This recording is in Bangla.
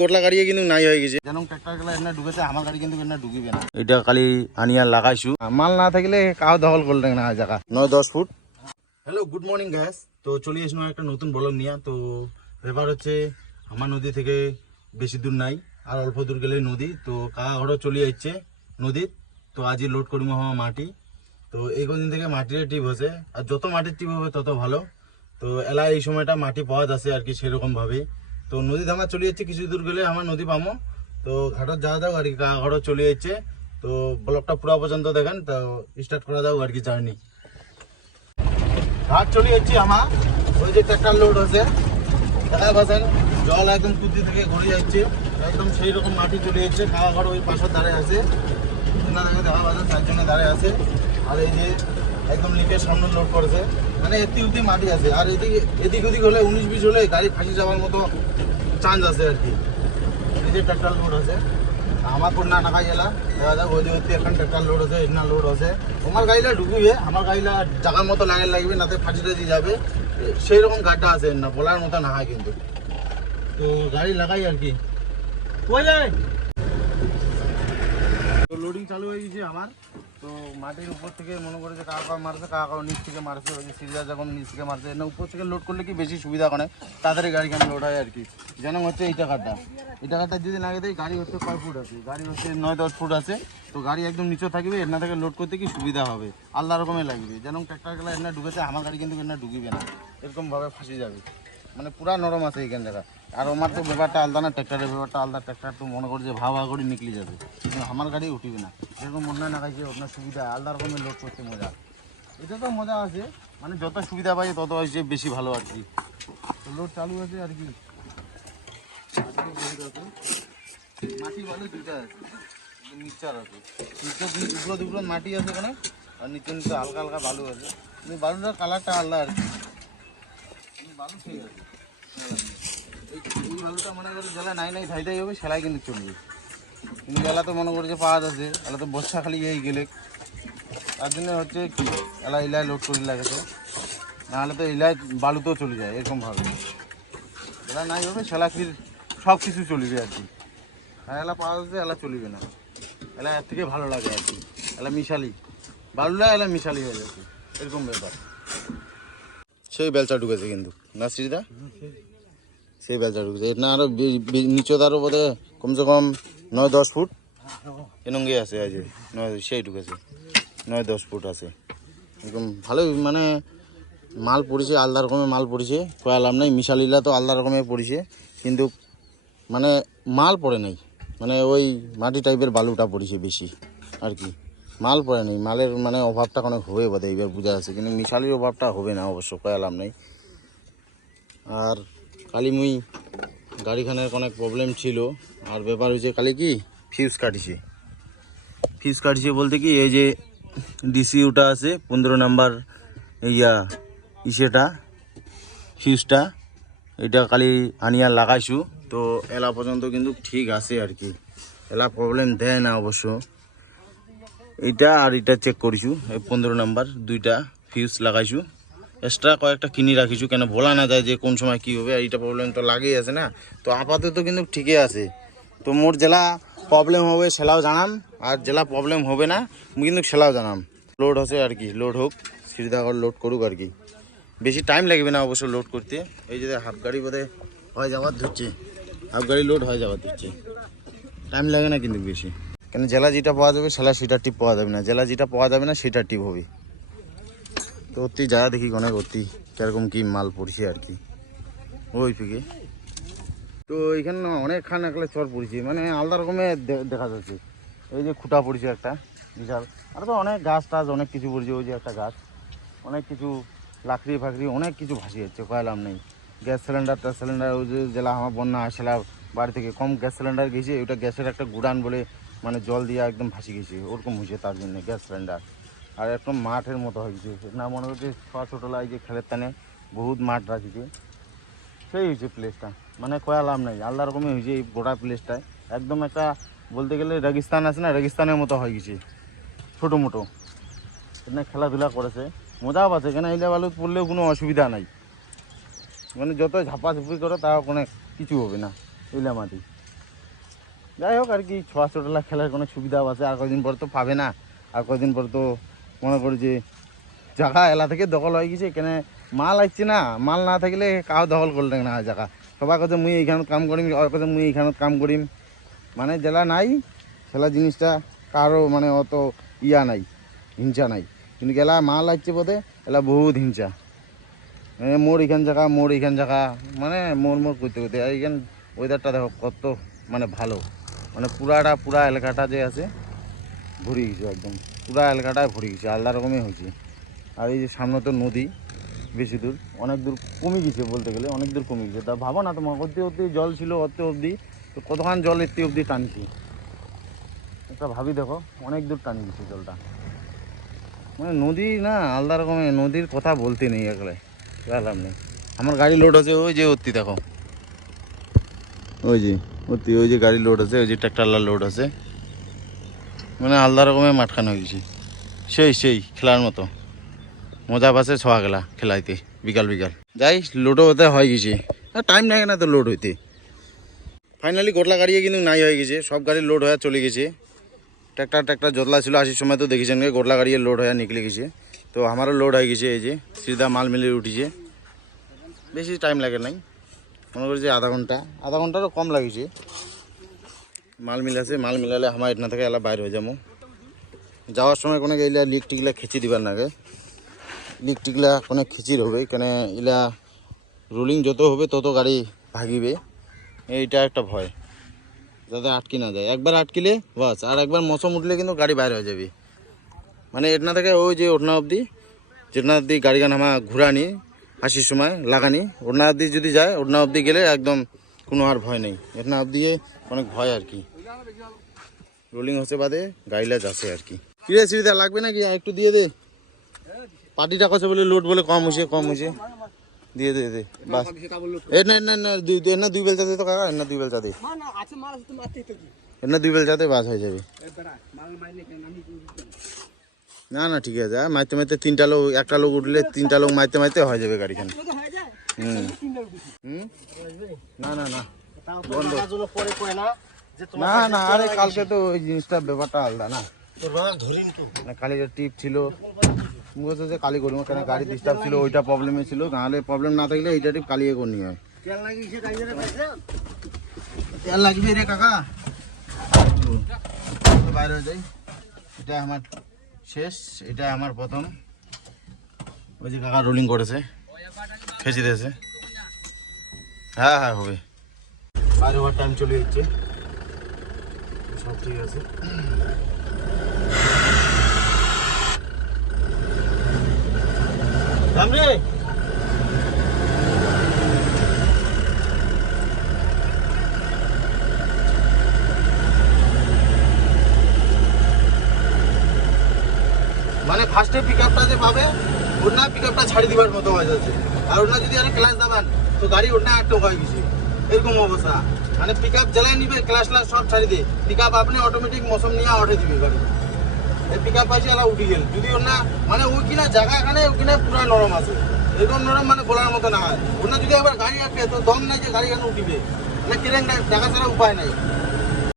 গোটলা গাড়ি কিন্তু নাই হয়ে গেছে। যেন ট্রাক্টর গেলা এনে ঢুকেছে আমার গাড়ি কিন্তু এনে ঢুকিবে না। এটা খালি আনিয়া লাগাইছু। মাল না থাকলে কাউ দখল করলে না জায়গা। নয় দশ foot. Hello good morning gas তো চলে এসলাম একটা নতুন ব্লগ নিয়ে। তো ব্যাপার হচ্ছে আমার নদী থেকে বেশি দূর নাই আর অল্প দূর গেলে নদী। তো কাকাঘরও চলে যাচ্ছে নদীর তো আজই লোড করব আমার মাটি। তো এই কদিন থেকে মাটির টিপ হচ্ছে আর যত মাটির টিপ হবে তত ভালো। তো এলা এই সময়টা মাটি পাওয়া যাচ্ছে আর কি সেরকম ভাবে তো নদী ধামা চলে যাচ্ছে, কিছু দূর গেলে আমার নদী পামো তো ঘাটত যাওয়া দাও আর কি কাকাঘরও চলে যাচ্ছে। তো ব্লকটা পুরো পর্যন্ত দেখেন, তো স্টার্ট করা দাও আর কি জার্নি ঘাট চলে যাচ্ছি আমার, ওই যে ট্রাক্টর লোড হচ্ছে দেখা পাচ্ছেন জল একদম কুদি থেকে ঘুরে যাচ্ছে, একদম সেই রকম মাটি চলে যাচ্ছে। খাওয়া ঘর ওই পাশের ধারে আছে। দেখে পাচ্ছেন চারজনে দাঁড়িয়ে আছে। আর এই যে একদম লিকের সামনে লোড করেছে। মানে এতি উতি মাটি আছে। আর এদিকে এদিক ওদিক হলে উনিশ বিশ হলে গাড়ি ফাঁসি যাওয়ার মতো চান্স আছে আর কি। এই যে ট্রাক্টর লোড আছে। আমার কোন না নাকা গেলা দেখা যাক যে ওই এখন ট্রাক্টর লোড আছে এখানে লোড আছে। তোমার গাড়িটা ঢুকবে। আমার গাড়িটা জায়গার মতো লাগে লাগবে, নাতে ফাঁসি টাজি যাবে। সেই রকম গাড়িটা আছে না বলার মতো না কিন্তু। তো গাড়ি লাগাই আর কি। কই তো লোডিং চালু হয়ে গেছে আমার। তো মাটির উপর থেকে মনে করে যে কাকা মারছে কাকা নিচ থেকে মারছে, ওই যে সিরিয়া যখন নিচ থেকে মারছে না উপর থেকে লোড করলে কি বেশি সুবিধা করে? তাড়াতাড়ি গাড়ি কেন লোড হয় আর কি? যেন হচ্ছে এই টাকাটা এই টাকাটা যদি লাগে দেয় গাড়ি হচ্ছে কয় ফুট আছে? গাড়ি হচ্ছে নয় দশ ফুট আছে। তো গাড়ি একদম নিচে থাকবে, এর না থেকে লোড করতে কি সুবিধা হবে? আলাদা রকমের লাগবে। যেন ট্রাক্টর গেলে এর না ঢুকেছে, আমার গাড়ি কিন্তু এর না ঢুকিবে না। এরকম ভাবে ফাঁসি যাবে। মানে পুরা নরম আছে এখান জায়গা। আর আমার তো ব্যাপারটা আলাদা না, ট্র্যাক্টরের ব্যাপারটা আলাদা। ট্র্যাক্টর তো মনে করে যে ভাও ভাও করে নিকলে যাবে। কিন্তু আমার গাড়ি উঠিবে না। যেরকম মনে না খাইছে আপনার সুবিধা, আলাদা রকমের লোড করতে মজা। এটা তো মজা আছে। মানে যত সুবিধা পাই তত হচ্ছে বেশি ভালো আর কি। লোড চালু আছে আর কি। মাটি ভালো দুইটা আছে। মিক্সচার আছে। দুপুরো মাটি আছে ওখানে। আর নিচে নিচে হালকা হালকা বালু আছে। বালুটার কালারটা আলাদা আর কি কিন্তু বালু ঠিক আছে এই বালুটা মনে করে জেলা নাই নাই ধাইদাই হবে, সেলাই কিন্তু চলবে। কিন্তু এলা তো মনে করে যে পাওয়া যাচ্ছে এলা তো বর্ষা খালি এই গেলে। তার জন্য হচ্ছে কি, এলা ইলায় লোড করে লাগে তো। নাহলে তো ইলায় বালুতেও চলে যায়, এরকম ভাবে। এলা নাই হবে সেলা ফির সব কিছু চলবে আর কি। আর এলা পাওয়া যাচ্ছে এলা চলবে না। এলা এর থেকে ভালো লাগে আর কি। এলা মিশালি। বালুলা এলা মিশালি হয়ে যাচ্ছে, এরকম ব্যাপার। সেই বেলচা ঢুকেছে কিন্তু। না শ্রীদা সেই বেলচা ঢুকেছে এটা আরও নিচত আরও বোধ, কমসে কম নয় দশ ফুট। এনঙ্গে আছে আজ নয়, সেই ঢুকেছে। নয় দশ ফুট আছে। এরকম ভালোই মানে মাল পড়েছে, আলাদা রকমের মাল পড়েছে। কয়ালাম নাই মিশালিলা তো আলাদা রকমের পড়েছে। কিন্তু মানে মাল পড়ে নাই। মানে ওই মাটি টাইপের বালুটা পড়েছে বেশি, আর কি। মাল পড়ে নাই। মালের মানে অভাবটা অনেক হবে বোধহয় এবার বোঝা যাচ্ছে। কিন্তু মিশালির অভাবটা হবে না অবশ্য কয়ালাম নাই। আর কালি মুই গাড়িখানের অনেক প্রবলেম ছিল। আর ব্যাপার হয়েছে কালি কি? ফিউজ কাটিছে। ফিউজ কাটিছে বলতে কি, এই যে ডিসিউটা আছে, পনেরো নাম্বার ইয়া, ইসেটা ফিউজটা এটা কালি আনিয়া লাগাইছু। তো এলা পর্যন্ত কিন্তু ঠিক আছে আর কি। এলা প্রবলেম দেয় না অবশ্য। এইটা আর এটা চেক করিছু, এই পনেরো নাম্বার দুইটা ফিউজ লাগাইছু। এক্সট্রা কয়েকটা কিনে রাখিছু। কেন ভোলা না যায় যে কোন সময় কি হবে এইটা প্রবলেম তো লাগেই আছে না? তো আপাতত কিন্তু ঠিকই আছে। তো মোর জেলা প্রবলেম হবে সেলাও জানাম, আর জেলা প্রবলেম হবে না কিন্তু সেলাও জানাম। লোড হচ্ছে আর কি লোড হোক শ্রীদাগর লোড করুক আর কি। বেশি টাইম লাগবে না অবশ্য লোড করতে। এই যে হাফ গাড়ি বোধে হয়ে যাওয়ার ধরছে। হাফ গাড়ি লোড হয়ে যাওয়ার ধরছে। টাইম লাগে না কিন্তু বেশি। কেন জেলা যেটা পাওয়া যাবে, সেলা সেটা টিপ পাওয়া যাবে না। জেলা যেটা পাওয়া যাবে না, সেটা টিপ হবে। তো অতি যা দেখি অনেক অতি, কীরকম কি মাল পড়ছে আর কি। ওই থেকে তো এখানে অনেকখান একলে চর পড়ছে মানে আলাদা রকমের দেখা যাচ্ছে। এই যে খুঁটা পড়ছে একটা, বিশাল। আর তো অনেক গাছ টাছ, অনেক কিছু পড়ছে, ওই যে একটা গাছ। অনেক কিছু লাকড়ি ফাকড়ি, অনেক কিছু ভাসি যাচ্ছে কয়লাম নেই। গ্যাস সিলিন্ডার, ট্যাস সিলিন্ডার, ওই যে জেলা আমার বন্যা আসলে বাড়ি থেকে, কম গ্যাস সিলিন্ডার গেছে, ওটা গ্যাসের একটা গুড়ান বলে মানে জল দিয়ে একদম ভাসি গেছে, ওরকম হয়েছে তার জন্য গ্যাস সিলিন্ডার। আর একদম মাঠের মতো হয়ে গেছে। না, মনে হচ্ছে ছোটো ছোটোলা এই যে খেলের টানে বহুত মাঠ রাখিছে। সেই হয়েছে প্লেসটা মানে কয়া লাভ নাই। আলাদা রকমই হয়েছে এই গোটা প্লেসটায় একদম একটা বলতে গেলে রেগিস্তান আছে না, রেগিস্তানের মতো হয়ে গেছে। ছোটো মোটো। এখানে খেলাধুলা করেছে। মজাও আছে কেন এইলা বালু পড়লেও কোনো অসুবিধা নাই। মানে যত ঝাপাঝুপি করো, তাও কোনো কিছু হবে না। এইলা মাটি। যাই হোক, আর কি ছোয়া ছোটলা খেলার কোনো সুবিধাও আছে। আর কদিন পর তো পাবে না। আর কদিন পর তো মনে করি যে জায়গা এলা থেকে দখল হয়ে গেছে এখানে মাল আসছে না, মাল না থাকলে কাউ দখল করলে না জায়গা সবাই কথা মুই এইখানত কাম করিম আর কথা মুই এইখানত কাম করিম মানে জেলা নাই খেলা জিনিসটা কারও মানে অত ইয়া নাই, হিংসা নাই। কিন্তু গেলা মাল আসছে বোধে এলা বহুত হিংসা। মানে মোর এখান জায়গা মোর এখান জায়গা মানে মোর মোর করতে করতে আর এখান ওয়েদারটা দেখো কত মানে ভালো। মানে পুরাটা পুরা এলাকাটা যে আছে ভরে গেছে একদম। পুরা এলাকাটায় ভরে গেছে, আলাদা রকমই হয়েছে। আর এই যে সামনে তো নদী, বেশি দূর, অনেক দূর কমে গেছে বলতে গেলে, অনেক দূর কমে গেছে। তা ভাবো না তোমার অতি অতি জল ছিল অতি অবধি, তো কতখান জল এতে অবধি টানছি? একটা ভাবি দেখো, অনেক দূর টানি গেছে জলটা। মানে নদী না, আলাদা রকমের, নদীর কথা বলতে নেই একলাই গেলাম নেই। আমার গাড়ি লোড আছে, ওই যে অতি দেখো। ওই যে, অতি, ওই যে গাড়ি লোড আছে, ওই যে ট্রাক্টারলা লোড আছে। মানে আলাদা রকমের মাঠখান হয়ে গেছে। সেই সেই, খেলার মতো। মজা পাচ্ছে ছোয়া গেলা খেলাইতে, বিকাল বিকাল। যাই লোডও হতে হয়ে গেছে। টাইম লাগে না তো লোড হইতে। ফাইনালি গোটলা গাড়িয়ে কিন্তু নাই হয়ে গেছে। সব গাড়ি লোড হয়ে চলে গেছে। ট্রাক্টার ট্রাক্টার যতলা ছিল আসার সময় তো দেখেছেন গোটলা গাড়িয়ে লোড হয়ে নিকলে গেছে। তো আমারও লোড হয়ে গেছে এই যে, সিধা মাল মিলে উঠিছে। বেশি টাইম লাগে নাই। মনে করি যে আধা ঘণ্টা। আধা ঘন্টারও কম লাগিছে। মাল মিল আছে, মাল মিলালে আমার এখান থেকে এলা বাইর হয়ে যাব। যাওয়ার সময় কোনো এলা লিক টিকলা খেঁচি দিবার নাগে লিক টিকলা কোনো খিচির হবে, কেন ইলা রুলিং যত হবে তত গাড়ি ভাগিবে। এইটা একটা ভয়, যাতে আটকে না যায়। একবার আটকিলে, বাস, আর একবার মৌসুম উঠলে কিন্তু গাড়ি বাইরে হয়ে যাবে। মানে এটনা থেকে ওই যে ওটনা অবধি যেটনা অবধি গাড়ি গান আমার ঘুরানি, হাসির সময় লাগানি ওটনা অবধি যদি যায় ওটনা অবধি গেলে একদম কোনো আর ভয় নেই। এটনা অবধি অনেক ভয় আর কি। রোলিং হচ্ছে বাদে গাড়িলা যাচ্ছে আর কি। কিরে সুবিধা লাগবে নাকি? একটু দিয়ে দে। পার্টিটা কছে বলে লোড বলে কম হয়েছে কম হয়েছে। দিয়ে দে দে বাস। এ না না না দুই এর না দুই বেলচা দে তো কাকা না দুই বেলচা দে এর না দুই বেলচাতে বাস হয়ে যাবে। না। না ঠিক আছে। মারতে মারতে তিনটা লোক একটা লোক উঠলে তিনটা লোক মারতে মারতে হয়ে যাবে গাড়িখানে। না না না। না না আরে কালকে তো ওই জিনিসটা ব্যাপারটা আলাদা না। কালি যে টিপ ছিল। মুখে যে কালি করব কেন গাড়ি ডিস্টার্ব ছিল ওইটা প্রবলেমে ছিল। নাহলে প্রবলেম না থাকলে এইটা টিপ কালিয়ে করনি হয় তেল লাগবে রে কাকা। বাইরে হয়ে যাই। এটা আমার শেষ এটা আমার প্রথম। ওই যে কাকা রোলিং করেছে। খেঁচে দিয়েছে হ্যাঁ হ্যাঁ হবে। বাইরে হওয়ার টাইম চলে যাচ্ছে। সব ঠিক আছে। মানে ফার্স্টে পিক আপটা যে পাবে না পিক আপটা ছাড়ি দিবার মতো হয়ে যাচ্ছে। আর না যদি আরে ক্লাস দাবান, তো গাড়ি না আটক হয়ে গেছে। এরকম অবস্থা। মানে পিক আপ জ্বালাই নিবে ক্লাস ক্লাস সব ছাড়ি দিয়ে পিক আপ আপনি অটোমেটিক মৌসুম নিয়ে উঠে দিবে গাড়ি। এই পিক আপ পাইছে এলা উঠি গেল। যদি ওর না মানে ওই কিনা জায়গা এখানে ওখানে পুরো নরম আছে। এরকম নরম মানে বলার মতো না হয়। ওর না যদি একবার গাড়ি আটকে, তো দম নাই যে গাড়ি এখানে উঠিবে। মানে কিরেন জায়গা ছাড়া উপায় নাই।